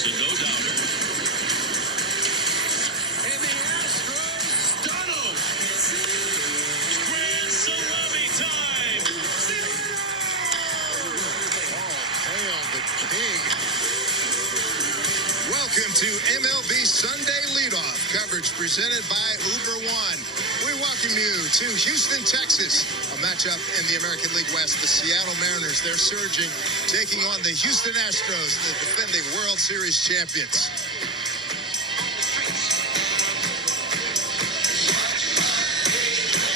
was a no-doubter. And the Astros stun him. Grand Salami time. Oh, hail the king. Welcome to MLB Sunday Leadoff, coverage presented by Uber One. We welcome you to Houston, Texas, a matchup in the American League West. The Seattle Mariners, they're surging, taking on the Houston Astros, the defending World Series champions.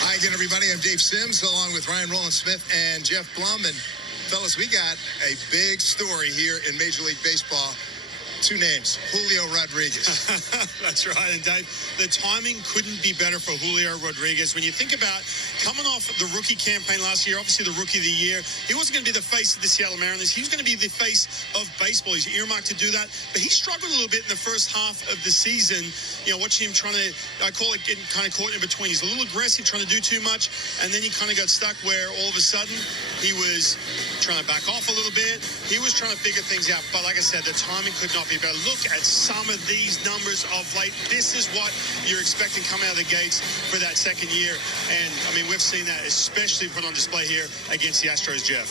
Hi again, everybody. I'm Dave Sims, along with Ryan Rowland-Smith and Jeff Blum. And fellas, we got a big story here in Major League Baseball. Two names, Julio Rodriguez. That's right. And Dave, the timing couldn't be better for Julio Rodriguez. When you think about coming off the rookie campaign last year, obviously the rookie of the year, he wasn't going to be the face of the Seattle Mariners. He was going to be the face of baseball. He's earmarked to do that. But he struggled a little bit in the first half of the season. You know, watching him trying to, I call it getting kind of caught in between. He's a little aggressive, trying to do too much. And then he kind of got stuck where all of a sudden he was trying to back off a little bit. He was trying to figure things out. But like I said, the timing could not be better. Look at some of these numbers of late. This is what you're expecting coming out of the gates for that second year. And, I mean, we've seen that especially put on display here against the Astros, Jeff.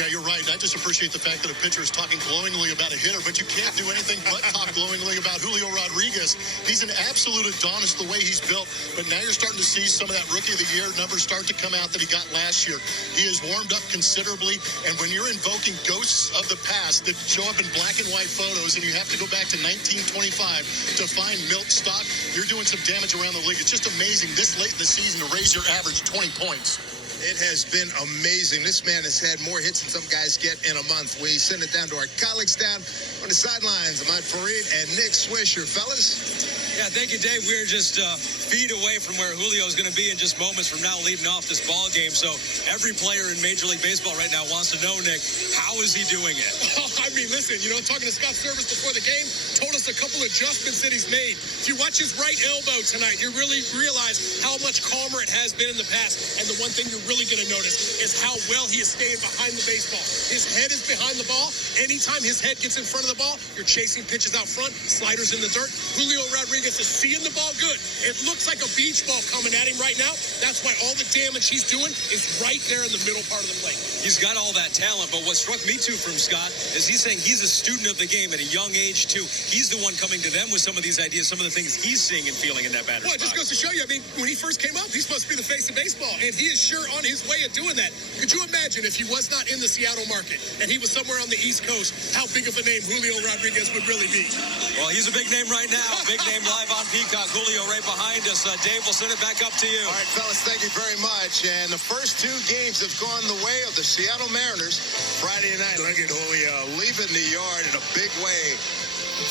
Yeah, you're right. I just appreciate the fact that a pitcher is talking glowingly about a hitter, but you can't do anything but talk glowingly about Julio Rodriguez. He's an absolute Adonis the way he's built, but now you're starting to see some of that Rookie of the Year numbers start to come out that he got last year. He has warmed up considerably, and when you're invoking ghosts of the past that show up in black and white photos, and you have to go back to 1925 to find Milt stock, you're doing some damage around the league. It's just amazing this late in the season to raise your average 20 points. It has been amazing. This man has had more hits than some guys get in a month. We send it down to our colleagues down on the sidelines. Ahmad Fareed and Nick Swisher. Fellas? Yeah, thank you, Dave. We're just feet away from where Julio is going to be in just moments from now leading off this ball game. So every player in Major League Baseball right now wants to know, Nick, how is he doing it? Oh, I mean, listen, talking to Scott Service before the game, told us a couple adjustments that he's made. If you watch his right elbow tonight, you really realize how much calmer it has been in the past. And the one thing you're really going to notice is how well he is staying behind the baseball. His head is behind the ball. Anytime his head gets in front of the ball, you're chasing pitches out front, sliders in the dirt. Julio Rodriguez is seeing the ball good. It looks like a beach ball coming at him right now. That's why all the damage he's doing is right there in the middle part of the plate. He's got all that talent, but what struck me too from Scott is he's saying he's a student of the game at a young age too. He's the one coming to them with some of these ideas, some of the things he's seeing and feeling in that batter's box. Well, it just goes to show you, I mean, when he first came up, he's supposed to be the face of baseball, and he is sure on his way of doing that. Could you imagine if he was not in the Seattle market and he was somewhere on the East Coast, how big of a name Julio Rodriguez would really be? Well, he's a big name right now. Big name live on Peacock. Julio right behind us. Dave, we'll send it back up to you. All right, fellas, thank you very much. And the first two games have gone the way of the Seattle Mariners. Friday night, look at Julio leaving the yard in a big way.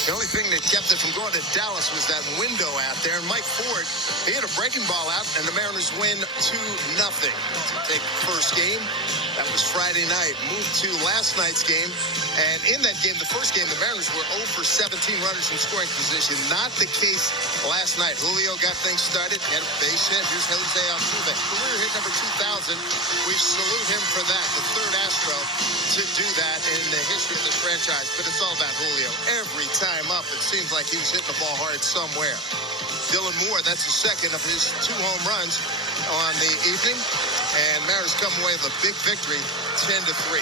The only thing that kept it from going to Dallas was that window out there. And Mike Ford, he hit a breaking ball out, and the Mariners win 2-0. Take first game. That was Friday night. Moved to last night's game. And in that game, the first game, the Mariners were 0 for 17 runners in scoring position. Not the case last night. Julio got things started. He had a base hit. Here's Jose Altuve. Career hit number 2,000. We salute him for that. The third Astro to do that in the history of this franchise. But it's all about Julio. Every time up, it seems like he was hitting the ball hard somewhere. Dylan Moore, that's the second of his 2 home runs on the evening. And Mariners come away with a big victory, 10-3.